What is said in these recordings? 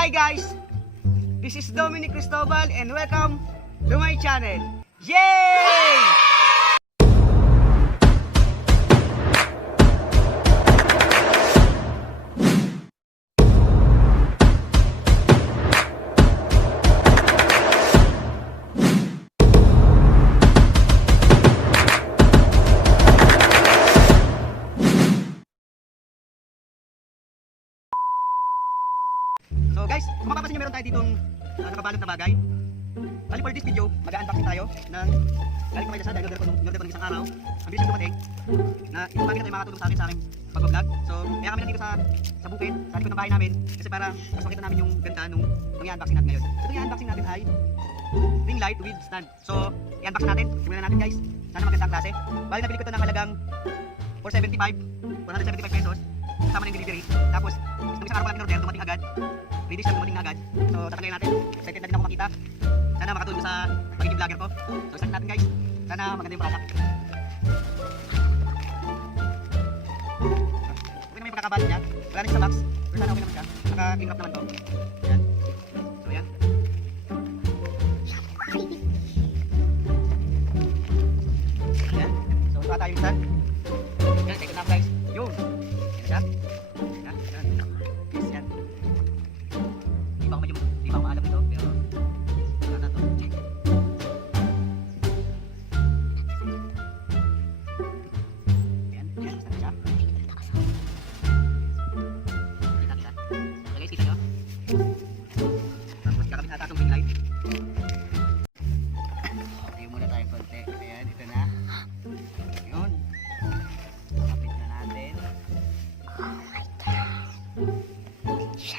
Hi guys! This is Dominic Cristobal and welcome to my channel. Yay! So guys, kung mapapansin nyo meron tayo ditong nakabalot na bagay. Bali for this video, mag-unboxing tayo ng galing kamay Lazada, in-order ko ng isang araw. Ang bilis yung dumating na itong bagay na tayo makatulong sa aking pag-vlog. So kaya kami nandito sa bukid, sa likod ng bahay namin kasi para mas makita namin yung ganda nung i-unboxing natin ngayon. So itong i-unboxing natin ay ring light with stand. So i-unbox natin, simulan natin guys. Sana maganda ang klase. Bali nabili ko ito ng halagang 475 pesos. Kasama na yung delivery. Tapos nung isang araw ko lang in-order, dumating agad. Ready siya, dumating na agad. So tatanggalin natin. Excited na din ako makita. Sana makatulong sa pagiging vlogger ko. So start natin guys. Sana maganda yung product. Okay naman yung pagkakabalot niya. Wala na siya sa box. Pero sana okay naman siya. Naka-king wrap naman to. Ayan. So ayan. Ayan. So wala tayo minsan. Ayan, take it na guys. Yun. Ayan siya. Ayan. Ayan. Yes, yan. Di ba ako maalam ito, pero wala na to. Check. Ayan, ayan, basta na siya. Kita. So guys, kita nyo. Tapos kakabit natin itong ring light. Tayo muna tayo konti. Ayan, ito na. Yun. Kakabit na natin.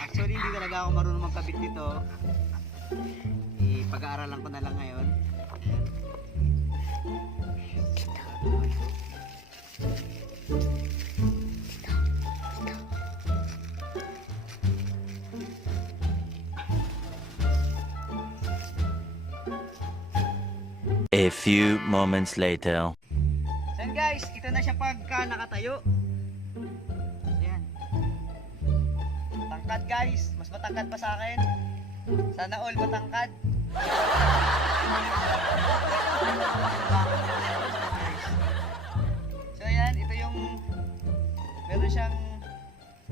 Actually, hindi talaga ako marunong magkabit nito. Pag-aaralan ko na lang ngayon. A few moments later. So guys, ito na siya pagka nakatayo. Ayan. Tangkad guys, mas matangkad pa sa akin. Sana all matangkad. So ayan, ito yung meron siyang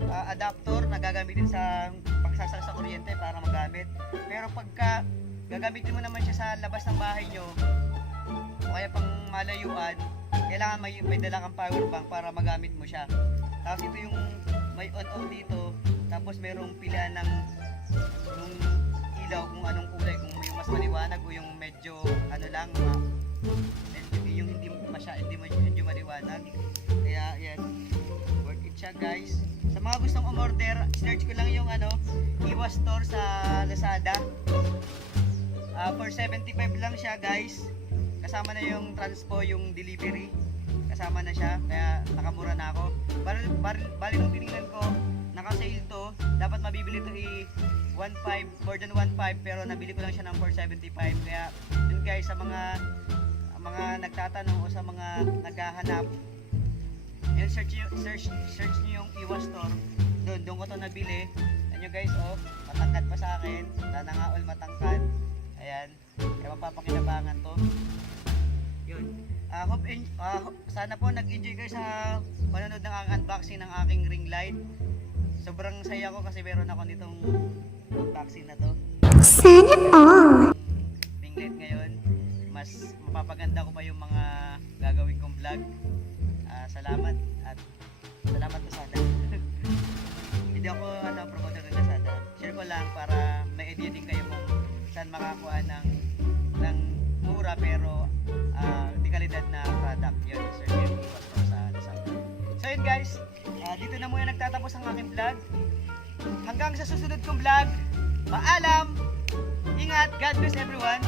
adapter na gagamitin sa pagsasaka sa kuryente para magamit. Pero pagka gagamitin mo naman siya sa labas ng bahay nyo o kaya pang malayuan, kailangan may dala kang power bank para magamit mo siya. Tapos ito yung may on-off dito, tapos merong pila ng ilaw kung anong kulay, kung yung mas maliwanag o yung medyo ano lang, yung hindi medyo maliwanag. Kaya yan, worth it siya guys. Sa mga gustong umorder, search ko lang yung Iwa Store sa Lazada. For 75 lang siya guys. Kasama na yung transpo, yung delivery. Kasama na siya, kaya nakamura na ako. Bali nung tinignan ko, naka-sale to. Dapat mabibili to 1.5, more than 1.5, pero nabili ko lang siya ng 475. Kaya yun guys, sa mga nagtatanong o sa mga naghahanap, yun, search niyo yung Iwa Store. Doon ko to nabili. Ayan nyo guys, oh, matangkad pa sa akin. Sana nga all matangkad. Ayan, kaya mapapakinabangan to. Yun. Sana po nag-enjoy kayo sa panonood ng unboxing ng aking ring light. Sobrang saya ko kasi meron ako nitong unboxing na to. Sana all! Ring light ngayon, mas mapapaganda ko pa yung mga gagawin kong vlog. Salamat at salamat Lazada. Hindi ako promoter ng Lazada. Share ko lang para may idea din kayo kung saan makakuha ng mura pero di kalidad na product. Yun, search yung Iwa Store sa Lazada. So yun guys, dito na muna nagtatapos ang aking vlog. Hanggang sa susunod kong vlog, paalam! Ingat! God bless everyone!